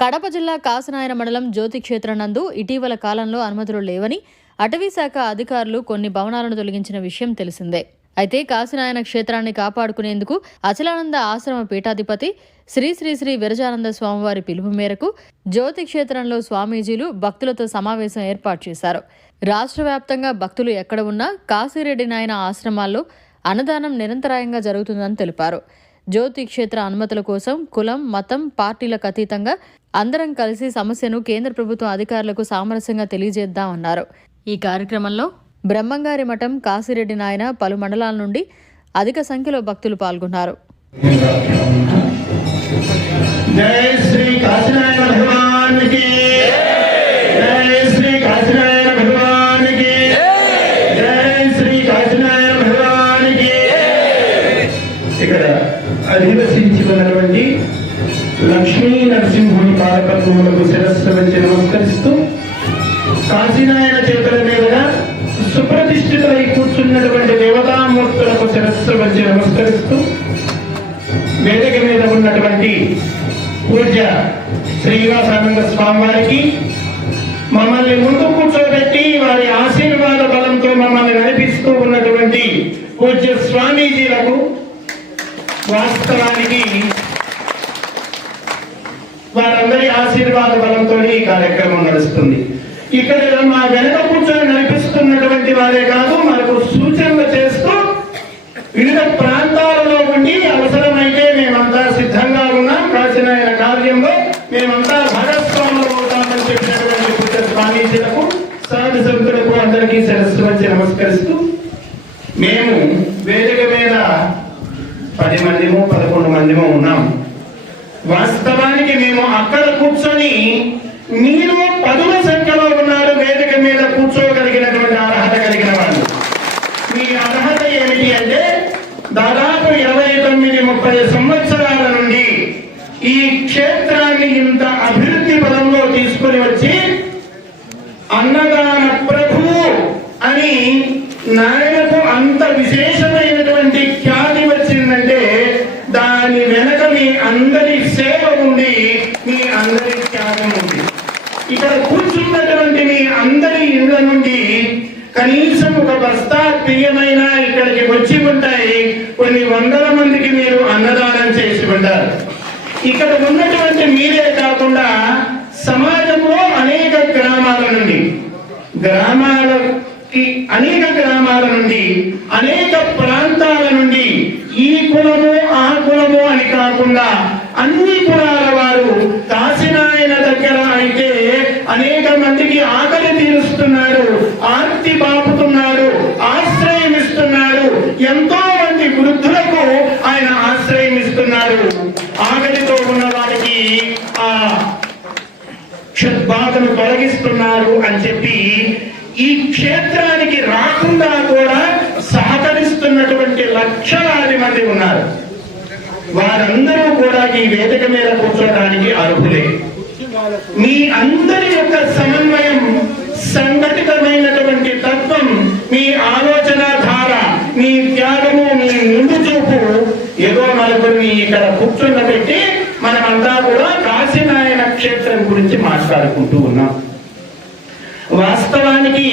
కడప జిల్లా కాసినాయన మండలం జ్యోతి క్షేత్రనందు ఇటీవల కాలంలో అనుమతులు లేవని అటవీశాఖ అధికారులు కొన్ని భవనాలను తొలగించిన విషయం తెలిసిందే. అయితే కాసినాయన క్షేత్రాన్ని కాపాడుకునేందుకు అచలానంద ఆశ్రమ పీఠాధిపతి శ్రీ శ్రీ శ్రీ విరజానంద స్వామివారి పిలుపు మేరకు జ్యోతి క్షేత్రంలో స్వామీజీలు భక్తులతో సమావేశం ఏర్పాటు చేశారు. రాష్ట్ర వ్యాప్తంగా భక్తులు ఎక్కడ ఉన్నా కాశీరెడ్డి నాయన ఆశ్రమాల్లో అన్నదానం నిరంతరాయంగా జరుగుతుందని తెలిపారు. జ్యోతి క్షేత్ర అనుమతుల కోసం కులం, మతం, పార్టీలకు అతీతంగా అందరం కలిసి సమస్యను కేంద్ర ప్రభుత్వ అధికారులకు సామరస్యంగా తెలియజేద్దామన్నారు. ఈ కార్యక్రమంలో బ్రహ్మంగారి మఠం, కాశీరెడ్డి నాయన, పలు మండలాల నుండి అధిక సంఖ్యలో భక్తులు పాల్గొన్నారు. అధివసించి ఉన్నటువంటి లక్ష్మీ నరసింహుని పాదపద్మములకు శిరస్సు వంచి నమస్కరిస్తూ, కాశీనాయన చేతుల మీదుగా సుప్రతిష్ఠితులై కూర్చున్నటువంటి దేవతామూర్తులకు శిరస్సు వంచి నమస్కరిస్తూ, వేదిక మీద ఉన్నటువంటి పూజ్య శ్రీనివాసానంద స్వామి వారికి మమ్మల్ని ముందు కూర్చోబెట్టి వారి ఆశీర్వాద బలంతో మమ్మల్ని నడిపిస్తూ ఉన్నటువంటి పూజ్య స్వామీజీలకు వాస్తవానికి వారందరి ఆశీర్వాద బలంతో ఈ కార్యక్రమం నడుస్తుంది. ఇక్కడ మా వెనక కూర్చొని నడిపిస్తున్నటువంటి వారే కాదు, మనకు సూచనలు చేస్తూ వివిధ ప్రాంతాలలో ఉండి అవసరమైతే మేమంతా సిద్ధంగా ఉన్నాం, కాశీనాయన కార్యంలో మేమంతా భాగస్వాములు అవుతామని చెప్పినటువంటి పూజ్య స్వామీజీలకు, సాధు సంతులకు అందరికీ శిరస్సు వంచి నమస్కరిస్తూ, మేము వేదిక మీద 10 మందిమో 11 మందిమో ఉన్నాం. వాస్తవానికి మేము అక్కడ కూర్చొని మీరు 10ల సంఖ్యలో ఉన్నారు వేదిక మీద కూర్చోగలిగినటువంటి అర్హత కలిగిన వాళ్ళు. మీ అర్హత ఏమిటి అంటే, దాదాపు 29-30 సంవత్సరాల నుండి ఈ క్షేత్రాన్ని ఇంత అభివృద్ధి పదంలో తీసుకుని వచ్చి అన్నదాన ప్రభువు అని నాయనకు అంత విశేషమైనటువంటి ఖ్యాతి వచ్చిందంటే దాని వెనక మీ అందరి సేవ ఉంది, మీ అందరి త్యాగం ఉంది. ఇక్కడ కూర్చున్నటువంటి మీ అందరి ఇళ్ల నుండి కనీసం ఒక బస్తా బియ్యమైనా ఇక్కడికి వచ్చి ఉంటాయి. కొన్ని వందల మందికి మీరు అన్నదానం చేసి ఉంటారు. ఇక్కడ ఉన్నటువంటి మీరే కాకుండా సమాజంలో అనేక గ్రామాల నుండి అనేక ప్రాంతాల నుండి ఈ కులము ఆ కులము అని కాకుండా అన్ని కులాల వారు కాశీనాయన దగ్గర అయితే అనేక మందికి ఆకలి తీరుస్తున్నారు, ఆర్తి బాపుతున్నారు, ఆశ్రయం ఇస్తున్నారు. ఎంతో మంది వృద్ధులకు ఆయన ఆశ్రయం ఇస్తున్నారు. ఆకలితో ఉన్న వారికి ఆ బాధను తొలగిస్తున్నారు అని చెప్పి ఈ క్షేత్రానికి రాకుండా కూడా సహకరిస్తున్నటువంటి లక్షలాది మంది ఉన్నారు. వారందరూ కూడా ఈ వేదిక మీద కూర్చోడానికి అర్హులే. మీ అందరి యొక్క సమన్వయం, సంఘటితమైనటువంటి తత్వం, మీ ఆలోచన ధార, మీ త్యాగము, మీ ముందు చూపు ఏదో నలుగురిని ఇక్కడ కూర్చుండబెట్టి మనమంతా కూడా కాశీనాయన క్షేత్రం గురించి మాట్లాడుకుంటూ ఉన్నాం. వాస్తవానికి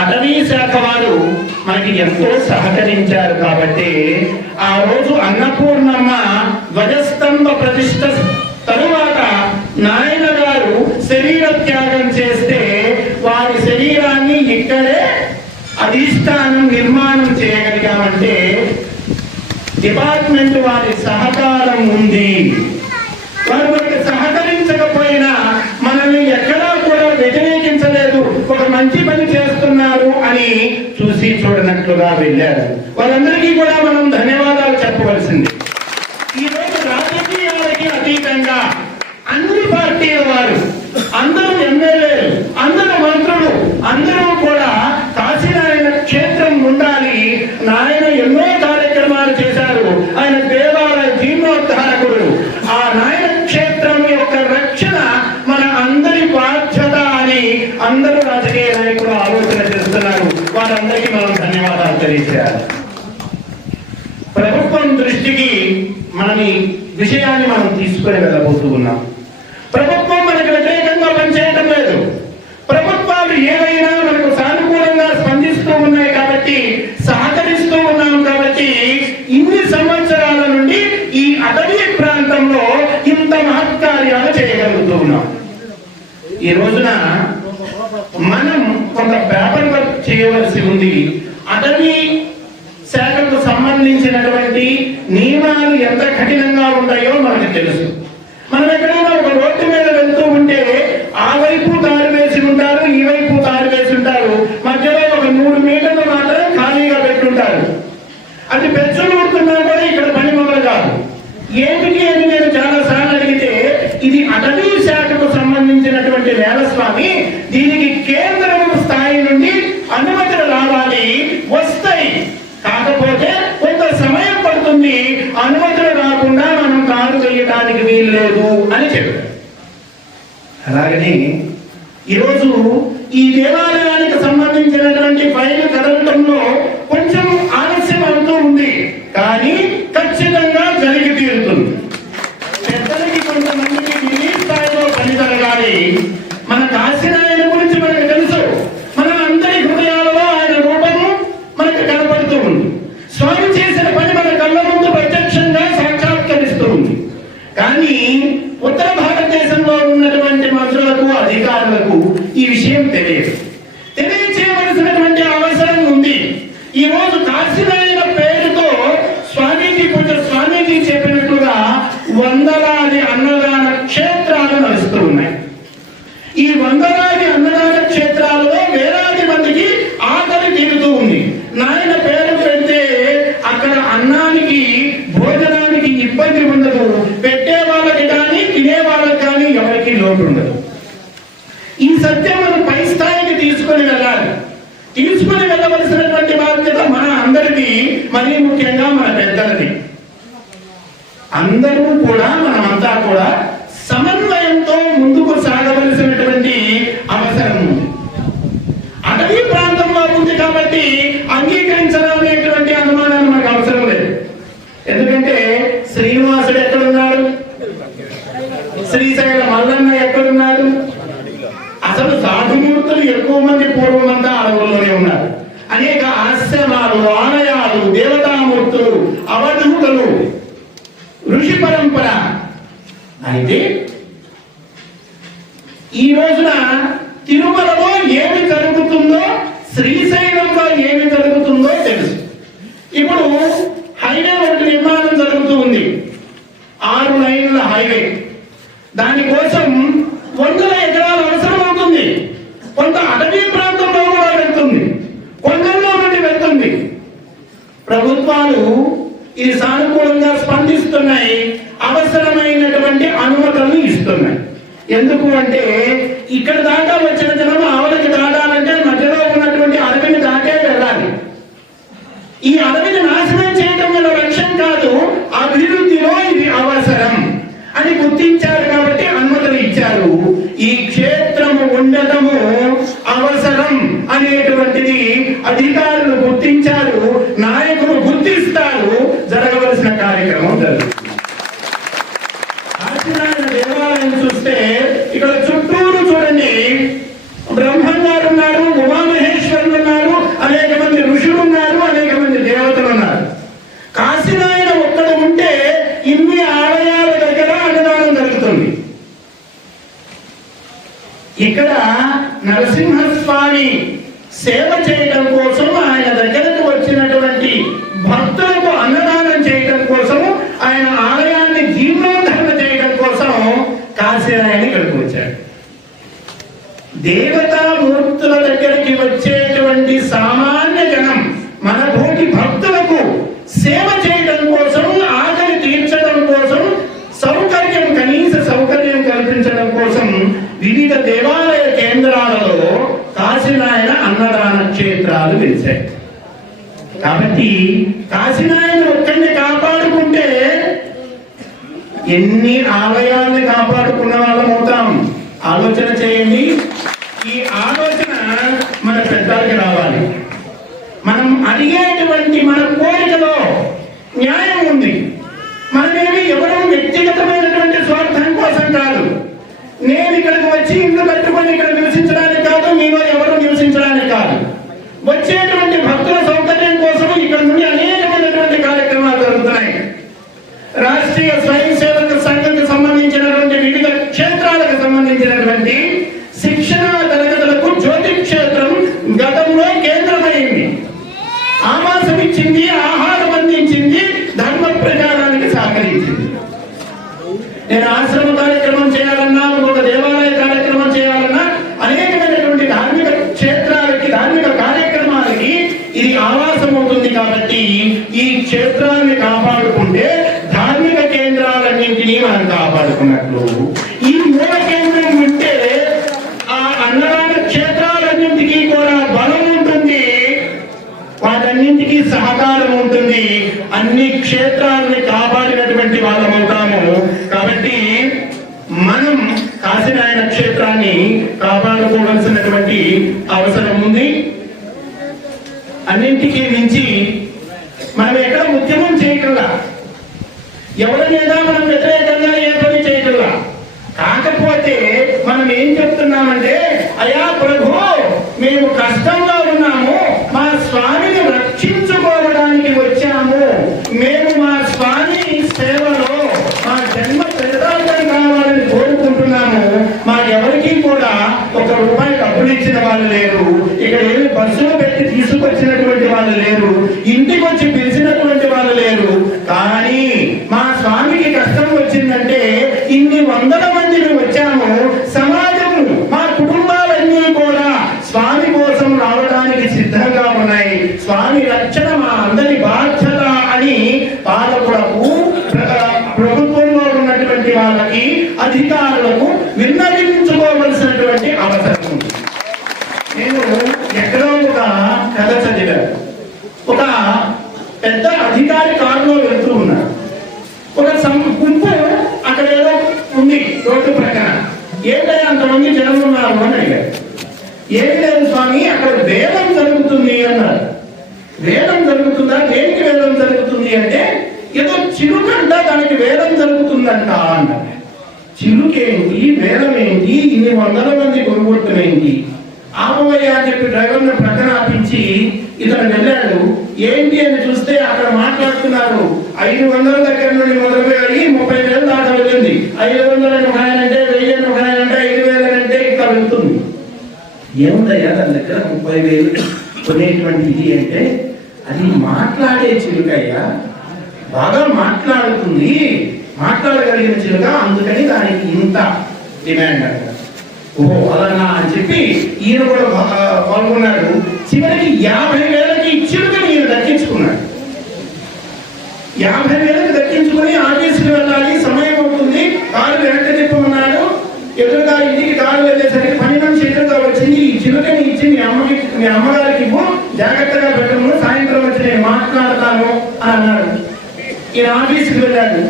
అటవీ శాఖ వారు మనకి ఎంతో సహకరించారు కాబట్టి ఆ రోజు అన్నపూర్ణమ్మ ధ్వజస్తంభ ప్రతిష్ఠ తరువాత నాయన గారు శరీర త్యాగం చేస్తే వారి శరీరాన్ని ఇక్కడే అధిష్టానం నిర్మాణం చేయగలిగామంటే డిపార్ట్మెంట్ వారి సహకారం ఉంది. వారు మనకి సహకరించకపోయినా మనల్ని ఎక్కడా కూడా వ్యతిరేకించలేదు. ఒక మంచి పని చేస్తున్నారు అని చూసి చూడనట్లుగా వెళ్ళారు. వాళ్ళందరికీ కూడా మనం ధన్యవాదాలు చెప్పవలసింది. ఈ రోజు రాజకీయాలకి అతీతంగా అన్ని పార్టీల వారు, అందరూ ఎమ్మెల్యేలు, అందరూ మంత్రులు, అందరూ కూడా కాశీనాయన క్షేత్రం ఉండాలి. నాయన ఎన్నో కార్యక్రమాలు చేశారు. ఆయన దేవాలయ జీర్ణోద్ధారకుడు. ఆ నాయన క్షేత్రం యొక్క రక్షణ మన అందరి బాధ్యత అని అందరూ రాజకీయ నాయకులు ఆలోచన చేస్తున్నారు. వారందరికీ మనం ధన్యవాదాలు తెలియజేయాలి. ప్రభుత్వం దృష్టికి మనం ఈ విషయాన్ని తీసుకుని వెళ్ళబోతూ ఉన్నాం. ప్రభుత్వం మనకు వ్యతిరేకంగా పనిచేయడం లేదు. ప్రభుత్వాలు ఏవైనా మనకు సానుకూలంగా స్పందిస్తూ ఉన్నాయి కాబట్టి, సహకరిస్తూ ఉన్నాం కాబట్టి ఇన్ని సంవత్సరాల నుండి ఈ అటవీ ప్రాంతంలో ఇంత మహత్కార్యాలు చేయగలుగుతూ ఉన్నాం. ఈ రోజున మనం కొంత పేపర్ వర్క్ చేయవలసి ఉంది. అటవీ శాఖకు సంబంధించినటువంటి నియమాలు ఎంత కఠినంగా ఉంటాయో మనకు తెలుసు. మనం ఎక్కడైనా ఒక రోడ్డు మీద వెళ్తూ ఉంటే ఆ వైపు తారు వేసి ఉంటారు, ఈ వైపు తారు వేసి ఉంటారు, మధ్యలో ఒక 3 మీటర్లు మాత్రం ఖాళీగా పెట్టుంటారు. అది పెన్షన్ ఊరుతున్నా కూడా ఇక్కడ పని మొదలు కాదు. ఏమిటి అని నేను చాలా సార్లు అడిగితే, ఇది అటవీ శాఖకు సంబంధించినటువంటి నేలస్వామి, దీనికి కేంద్రం స్థాయి నుండి అనుమతులు రావాలి, వస్తాయి, కాకపోతే కొంత సమయం పడుతుంది, అనుమతులు రాకుండా మనం కారు వేయడానికి వీలు లేదు అని చెప్పారు. అలాగనే ఈరోజు ఈ దేవాలయానికి సంబంధించినటువంటి ఫైల్ కదలటంలో కొంచెం ఆలస్యం అవుతూ ఉంది, కానీ ఖచ్చితంగా జరిగి తీరుతుంది. పెద్దలకి కొంతమందికి ఢిల్లీ స్థాయిలో పని జరగాలి. మన కాశీనాయన గురించి మనకు తెలుసు. మన అందరి హృదయాలలో ఆయన రూపము మనకు కనపడుతూ ఉంది. స్వామి చేసిన పని మన కళ్ళ ముందు ప్రత్యక్షంగా సాక్షాత్కరిస్తూ ఉంది. కానీ ఉత్తర భారతదేశంలో ఉన్నటువంటి మంత్రులకు, అధికారులకు ఈ విషయం తెలియదు. తెలియచేయవలసినటువంటి అవసరం ఉంది. ఈ రోజు కాశీనాయన పేరుతో స్వామీజీ చెప్పినట్లుగా వందలాది అన్నదాన క్షేత్రాలు నడుస్తూ ఉన్నాయి. ఈ వందలాది అన్నదాన క్షేత్రాలలో వేలాది మందికి ఆకలి తీరుతూ ఉంది. నాయన పేరు పెడితే అక్కడ అన్నానికి, భోజనానికి ఇబ్బంది ఉండదు. పెట్టే వాళ్ళకి కానీ తినే వాళ్ళకి కానీ ఎవరికి లోటు ఉండదు. ఈ సత్యం మనం పై స్థాయికి తీసుకొని వెళ్ళాలి. తీసుకొని వెళ్ళవలసినటువంటి బాధ్యత మన అందరిది, మరీ ముఖ్యంగా మన పెద్దలది. అందరూ కూడా, మనమంతా కూడా సమన్వయంతో ముందుకు సాగవలసినటువంటి అవసరం ఉంది. అటవీ ప్రాంతంలో ఉంది కాబట్టి అంగీకరించాలనేటువంటి అనుమానాలు మనకు అవసరం లేదు. ఎందుకంటే శ్రీనివాసుడు ఎక్కడున్నాడు, శ్రీశైల మల్లన్న ఎక్కడున్నాడు, అసలు సాధుమూర్తులు ఎక్కువ మంది పూర్వమంతా అడవుల్లోనే ఉన్నారు. అనేక ఆశ్రమాలు, ఆలయాలు, దేవతామూర్తులు, అవధూతలు, ఋషి పరంపర. అయితే ఈ రోజున తిరుమలలో ఏమి జరుగుతుందో, శ్రీశైలంలో ఏమి జరుగుతుందో తెలుసు. ఇప్పుడు హైవే ఒకటి నిర్మాణం జరుగుతూ ఉంది, 6 లైన్ల హైవే. దానికోసం 100 ఎకరాలు అవసరం అవుతుంది. కొంత అటవీ ప్రాంతంలో కూడా వెళ్తుంది, కొండల్లో నుండి వెళ్తుంది. ప్రభుత్వాలు ఇది సానుకూలంగా స్పందిస్తున్నాయి, అవసరమైనటువంటి అనుమతులను ఇస్తున్నాయి. ఎందుకు అంటే ఇక్కడ దాకా వచ్చిన జనం ఆవలికి దాటాలంటే మధ్యలో ఉన్నటువంటి అడవిని దాటే వెళ్ళాలి. ఈ అడవిని నాశనం చేయడం వల్ల లక్ష్యం కాదు, అభివృద్ధిలో ఇది అవసరం అని గుర్తించారు కాబట్టి అనుమతులు ఇచ్చారు. ఈ క్షేత్రము ఉండటము అవసరం అనేటువంటిది అధికారులు గుర్తించారు, నాయకులు గుర్తిస్తారు, జరగవలసిన కార్యక్రమం జరుగుతుంది. కాశీనాయన దేవాలయం చూస్తే ఇక్కడ చుట్టూరు చూడండి, బ్రహ్మంగారు ఉన్నారు, ఉమామహేశ్వరులు ఉన్నారు, అనేక మంది ఋషులు ఉన్నారు, అనేక మంది దేవతలు ఉన్నారు. కాశీనాయన ఒక్కడ ఉంటే ఇన్ని ఆలయాల దగ్గర అన్నదానం జరుగుతుంది. ఇక్కడ నరసింహస్వామి సేవ చేయడం కోసం, ఆయన దగ్గరకు వచ్చినటువంటి భక్తులకు అన్నదానం చేయడం కోసం, ఆయన ఆలయాన్ని జీర్ణోద్ధరణ చేయడం కోసం కాశీనాయన ఇక్కడికి వచ్చాడు. దేవతామూర్తుల దగ్గరికి వచ్చేటువంటి సామాన్య జనం, మన భూమి భక్తులకు సేవ చేయడం కోసం, ఆకలి తీర్చడం కోసం, సౌకర్యం, కనీస సౌకర్యం కల్పించడం కోసం వివిధ దేవాలయ కేంద్రాలలో కాశీనాయన అన్నదాన క్షేత్రాలు వెలిశాయి. కాబట్టి కాశీనాయన ఒక్కడిని కాపాడుకుంటే ఎన్ని ఆలయాన్ని కాపాడుకున్న వాళ్ళం అవుతాం. ఆలోచన చేయండి. ఈ ఆలోచన మన పెద్దలకి రావాలి. మనం అడిగేటువంటి మన కోరికలో న్యాయం ఉంది. మనమేమి ఎవరూ వ్యక్తిగతమైనటువంటి స్వార్థం కోసం కాదు. వచ్చేటువంటి భక్తుల సౌకర్యం కోసం ఇక్కడ నుండి అనేకమైనటువంటి కార్యక్రమాలు జరుగుతున్నాయి. రాష్ట్రీయ స్వయం సేవక సంఘానికి సంబంధించినటువంటి వివిధ క్షేత్రాలకు సంబంధించినటువంటి శిక్షణ తరగతులకు జ్యోతి క్షేత్రం గతంలో కేంద్రమైంది. ఆవాసం ఇచ్చింది, ఆహారం అందించింది, ధర్మ ప్రచారానికి సహకరించింది. నేను ఆశ్రమ కార్యక్రమం చేయాలన్నా, ఒక దేవాలయ కార్యక్రమం చేయాలన్నా, అనేకమైనటువంటి ధార్మిక క్షేత్రాలకి, ధార్మిక కార్యక్రమాలకి ఇది ఆవాసం అవుతుంది. కాబట్టి ఈ క్షేత్రాన్ని కాపాడుకుంటే ధార్మిక కేంద్రాలన్నింటినీ మనం కాపాడుకున్నట్లు. ఈ మూల కేంద్రం ఉంటే ఆ అన్నదాన క్షేత్రాలన్నింటికీ కూడా బలం ఉంటుంది, వాటన్నింటికీ సహకారం ఉంటుంది. అన్ని క్షేత్రాలని కాపాడినటువంటి వాళ్ళం అవుతాము. కాబట్టి మనం కాశీనాయన క్షేత్రాన్ని కాపాడుకోవాల్సినటువంటి అవసరం ఉంది. అన్నింటికీ మించి మనం ఎక్కడ ఉద్యమం చేయగల, ఎవరి మీద మనం వ్యతిరేకంగా ఏ పని చేయగల. కాకపోతే మనం ఏం చెప్తున్నామంటే, అయ్యా ప్రభు, మేము కష్టంగా ఉన్నాము, మా స్వామిని రక్షించుకోవడానికి వచ్చాము, మేము మా స్వామి సేవలో మా జన్మ ప్రదార్థం కావాలని కోరుకుంటున్నాము. మాకెవరికి కూడా ₹1 డబ్బులు ఇచ్చిన వాళ్ళు లేరు, ఇక్కడ ఏమి బస్సులు పెట్టి తీసుకొచ్చినటువంటి వాళ్ళు లేరు, ఇంటికి వచ్చి పిలిచినటువంటి వాళ్ళు లేరు. కానీ మా స్వామికి కష్టం వచ్చిందంటే ఇన్ని వందల మందిని వచ్చాము, సమాజము, మా కుటుంబాలన్నీ కూడా స్వామి కోసం రావడానికి సిద్ధంగా ఉన్నాయి. స్వామి రక్షణ మా అందరి బాధ్యత అని పాలకులకు, ప్రభుత్వంలో ఉన్నటువంటి వాళ్ళకి, అధికారులకు విన్నవించుకోవలసినటువంటి అవసరం ఉంది. నేను ఎక్కడో ఒక కథ చదివాను. ఒక పెద్ద అధికారి కారులో వెళ్తూ ఉన్నాడు. ఒక గుంపు అక్కడ ఏదో ఉంది రోడ్డు ప్రక్కన. ఏంటంటే అంతమంది జనం ఉన్నారు అని అడిగారు. ఏమి లేదు స్వామి, అక్కడ వేదం జరుగుతుంది అన్నారు. వేదం జరుగుతుందా? దేనికి వేదం జరుగుతుంది అంటే, ఏదో చిలుకంట, దానికి వేదం జరుగుతుందంట అన్నారు. చిలుకేంటి, వేదం ఏంటి, ఇన్ని వందల మంది కొనుగొట్టునేంటి? ఆపవయ్యా అని చెప్పి డ్రైవర్ని ప్రక్కన ఆపించి ఇతను వెళ్ళాడు. ఏంటి అని చూస్తే అక్కడ మాట్లాడుతున్నారు. 500 దగ్గర నుండి మొదలుపెట్టి 30,000 దాకా వెళ్ళింది. 500 ఒక ఆయన అంటే, 1000 ఒక ఆయన అంటే, 5,000 అంటే ఇట్లా వెళ్తుంది. ఏముందయ్యా దాని దగ్గర 30,000 కొనేటువంటిది అంటే, అది మాట్లాడే చిలుకయ్యా, బాగా మాట్లాడుతుంది, మాట్లాడగలిగిన చిలుక, అందుకని దానికి ఇంత డిమాండ్ అంట. ఓహో అలానా అని చెప్పి ఈయన కూడా పాల్గొన్నాడు. చివరికి 50,000కి చిలుకని ఈయన దక్కించుకున్నాడు. 50,000కి దక్కించుకుని ఆఫీసుకి వెళ్ళాలి, సమయం అవుతుంది, కారు వెనక్కి తిప్పమన్నాడు. ఎదురుగా ఇంటికి కారు వెళ్ళేసరికి పని మనిషి ఎదురుగా వచ్చింది. ఈ చిలుకని ఇచ్చి మీ అమ్మగారికి ఇవ్వు, జాగ్రత్తగా పెట్టము, సాయంత్రం వచ్చి నేను మాట్లాడతాను అని అన్నాడు. ఈయన ఆఫీసుకి వెళ్ళాడు.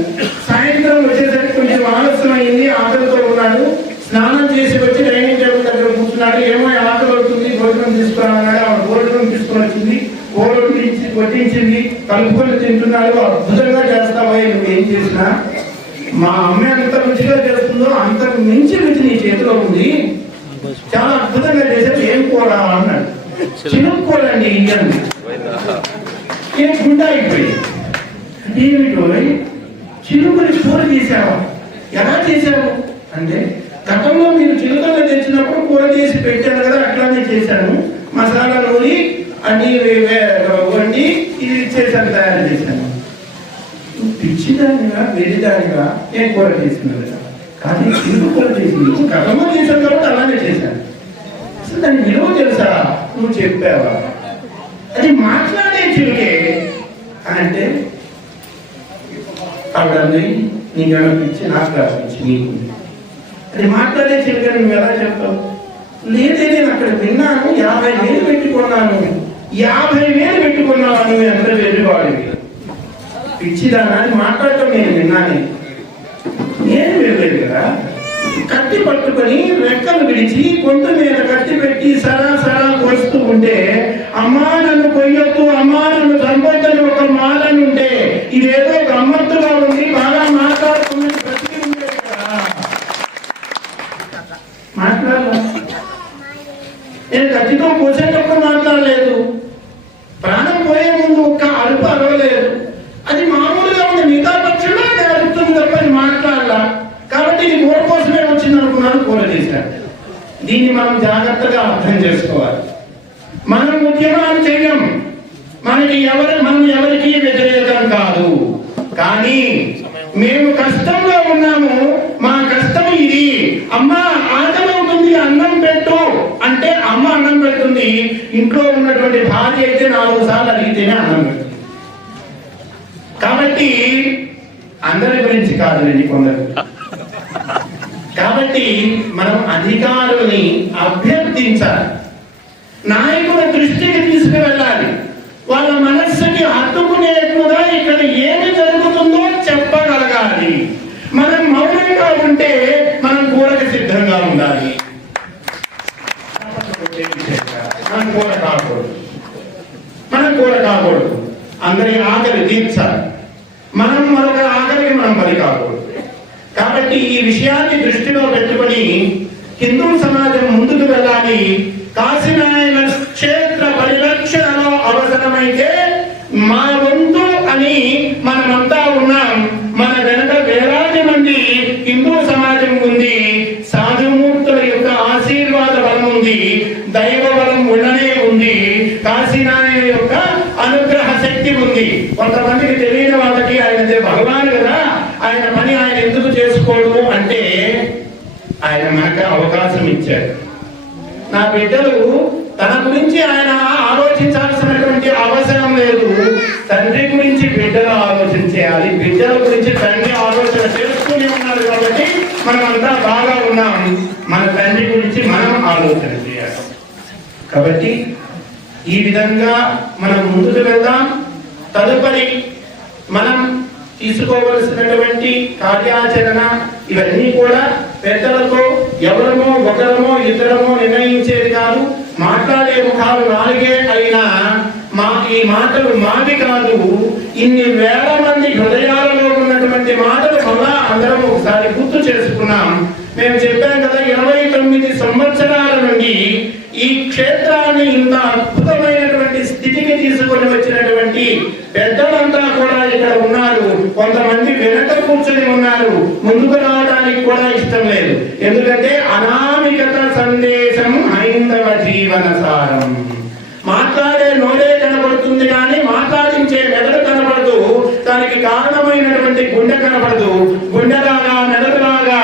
సాయంత్రం వచ్చేసరికి కొంచెం ఆలస్యం అయింది, ఆకలితో ఉన్నాడు. స్నానం చేసి వచ్చి డైనింగ్ టేబుల్ దగ్గర కూర్చున్నాడు. ఏమో ఆకలి అవుతుంది, భోజనం తీసుకురాన్నాడు. ఆవిడ భోజనం తీసుకుని వచ్చింది, కూరలు వడ్డించింది, కలుపుకొని తింటున్నాడు. అద్భుతంగా చేస్తావా, నువ్వేం చేసినా మా అమ్మ ఎంత రుచిగా చేస్తుందో అంతకు మించి రుచి నీ చేతిలో ఉంది, చాలా అద్భుతంగా చేశారు, ఏం కూర అన్నాడు. చిలుకు కూర అండి ఇయ్యండి. ఏం గుండా అయిపోయి, ఏమిటో చిలుకని కూర చేసావా, ఎలా చేశావు అంటే, గతంలో మీరు చిలుకలు తెచ్చినప్పుడు కూర చేసి పెట్టాను కదా, అట్లానే చేశాను, మసాలా నూరి అన్ని వండి ఇది చేశాను, తయారు చేశాను. పిచ్చిదానిగా వెరిదానిగా నేను కూర చేసినాను కదా, కానీ చిలుక కూర చేసింది గతంలో చేశాను కాబట్టి అలానే చేశాను. అసలు దాని విలువ తెలుసా, నువ్వు చెప్పావా, అది మాట్లాడే చిలుకే అంటే ఆవిడంది నీకు అనిపించి నాకు రాపించి నీకు అది మాట్లాడే చిలుకని నువ్వు ఎలా చెప్తావు? లేదే నేను అక్కడ విన్నాను, 50,000 పెట్టుకున్నాను, 50,000 పెట్టుకున్నాను, నువ్వు ఎంత వెళ్ళివాడివి పిచ్చిదానా అని మాట్లాడటం నేను విన్నాను. నేను వెళ్ళలేదు కదా. కత్తి పట్టుకొని రెక్కలు విడిచి గొంతు మీద కత్తి పెట్టి సరా సరా కోస్తూ ఉంటే, అమ్మా నన్ను కొయ్యొద్దు, అమ్మా నన్ను చంపొద్దని ఒక మాటని ఉంటే, ఇదేదో గమ్మత్తుగా ఉంది, బాగా మాట్లాడుతున్నది బ్రతికి ఉండేది కదా. మాట్లాడలేదు, నేను కత్తితో కోసేటప్పుడు మాట్లాడలేదు, మనం జాగ్రత్తగా అర్థం చేసుకోవాలి. మనం ఉద్యమాలు చేయం, మనం ఎవరికి వ్యతిరేకం కాదు. కానీ మేము కష్టంలో ఉన్నాము, మా కష్టం ఇది. అమ్మ ఆకలి అవుతుంది, అన్నం పెట్టు అంటే అమ్మ అన్నం పెడుతుంది. ఇంట్లో ఉన్నటువంటి భార్య అయితే 4 సార్లు అడిగితేనే అన్నం పెడుతుంది. కాబట్టి అందరి గురించి కాదులేండి, కొందరు. కాబట్టి మనం అధికారుల్ని అభ్యర్థించాలి, నాయకుల దృష్టికి తీసుకువెళ్ళాలి, వాళ్ళ మనస్సుకి హత్తుకునేట్టుగా ఇక్కడ ఏమి జరుగుతుందో చెప్పగలగాలి. మనం మౌనంగా ఉంటే మనం కూరకు సిద్ధంగా ఉండాలి. మనం కూర కాకూడదు, అందరి ఆకలి తీర్చాలి. మనం మరొక ఆకలికి మనం బలి కాకూడదు. కాబట్టి ఈ విషయాన్ని దృష్టిలో పెట్టుకొని హిందూ సమాజం ముందుకు వెళ్ళాలి. కాశీనాయన క్షేత్ర పరిరక్షణలో అవసరమైతే మా వంతు అని మనమంతా ఉన్నాం. మన వెనక వేలాది మంది హిందూ సమాజం ఉంది. సాధుమూర్తుల యొక్క ఆశీర్వాద బలం ఉంది, దైవ బలం ఉండనే ఉంది, కాశీనాయన యొక్క అనుగ్రహ శక్తి ఉంది. కొంతమందికి తెలియని వాళ్ళకి ఆయన భగవాన్ కదా, ఆయన పని ఆయన ఎందుకు చేసుకోడు అంటే ఆయన మనకు అవకాశం ఇచ్చాడు. నా బిడ్డలు తన గురించి ఆయన ఆలోచించాల్సినటువంటి అవసరం లేదు. తండ్రి గురించి బిడ్డలు ఆలోచన చేయాలి, బిడ్డల గురించి తండ్రి ఆలోచన చేసుకుని ఉన్నారు. కాబట్టి మనమంతా బాగా ఉన్నాం. మన తండ్రి గురించి మనం ఆలోచన చేయాలి. కాబట్టి ఈ విధంగా మనం ముందుకు వెళ్దాం. తదుపరి మనం తీసుకోవలసినటువంటి కార్యాచరణ ఇవన్నీ కూడా పెద్దలతో ఎవరమో ఒకరమో ఇద్దరమో నిర్ణయించేది కాదు. మాట్లాడే ముఖాలు 4 అయినా ఈ మాటలు మావి కాదు. ఇన్ని వేల మంది హృదయాలలో ఉన్నటువంటి మాటలు మళ్ళా అందరం ఒకసారి గుర్తు చేసుకున్నాం. మేము చెప్పాం కదా, 29 సంవత్సరాల నుండి ఈ క్షేత్రాన్ని ఇంత అద్భుతమైనటువంటి స్థితికి తీసుకొని వచ్చినటువంటి పెద్దలంతా కూడా ఇక్కడ ఉన్నారు. కొంతమంది వెనక కూర్చొని ఉన్నారు, ముందుకు రావడానికి కూడా ఇష్టం లేదు. ఎందుకంటే అనామికత సందేశం హైందవ జీవన సారం. మాట్లాడే నోడే కనబడుతుంది కానీ మాట్లాడించే మెదడు కనబడదు. దానికి కారణమైనటువంటి గుండె కనబడదు. గుండెలాగా మెదడులాగా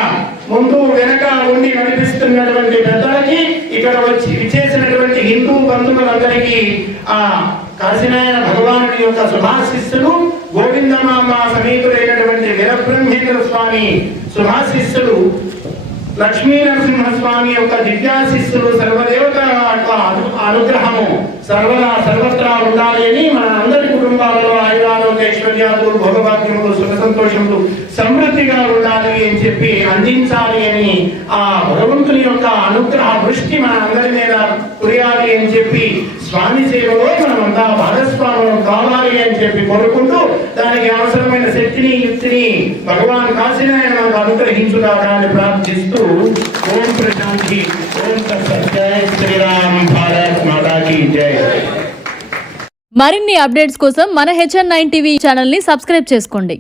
ముందు వెనక ఉండి నడిపిస్తున్నటువంటి పెద్దలకి, ఇక్కడ వచ్చి విచ్చేసినటువంటి హిందూ బంధువులందరికీ ఆ కాశీనాయన భగవానుడి యొక్క శుభాశిస్సులు, గోవిందమాంబ సమీపులైనటువంటి వీరబ్రహ్మేంద్ర స్వామి శుభాశిస్సులు, లక్ష్మీ నరసింహస్వామి యొక్క దివ్యాశిస్సులు, సర్వదేవతల అనుగ్రహము సర్వత్రా ఉండాలి అని మన అందరి కుటుంబాలలో ఆయురారోగ్యైశ్వర్యాలు, భోగభాగ్యములు, సుఖ సంతోషములు సమృద్ధిగా ఉండాలి అని చెప్పి అందించాలి అని ఆ భగవంతుని యొక్క అనుగ్రహ దృష్టి మన అందరి మీద కురియాలి అని చెప్పి స్వామి సేవలో మనమంతా భాగస్వాములు కావాలి అని చెప్పి కోరుకుంటూ దానికి అవసరమైన శక్తిని యుక్తిని భగవాన్ కాశీనాయన మనకు అనుగ్రహించుదాన్ని ప్రార్థిస్తూ ఓం ప్రశాంతి, ఓం సత్య, శ్రీరామ్, భారత్ మాతా కీ జై. మరిన్ని అప్డేట్స్ కోసం మన HN9 టీవీ ఛానల్ ని సబ్స్క్రైబ్ చేసుకోండి.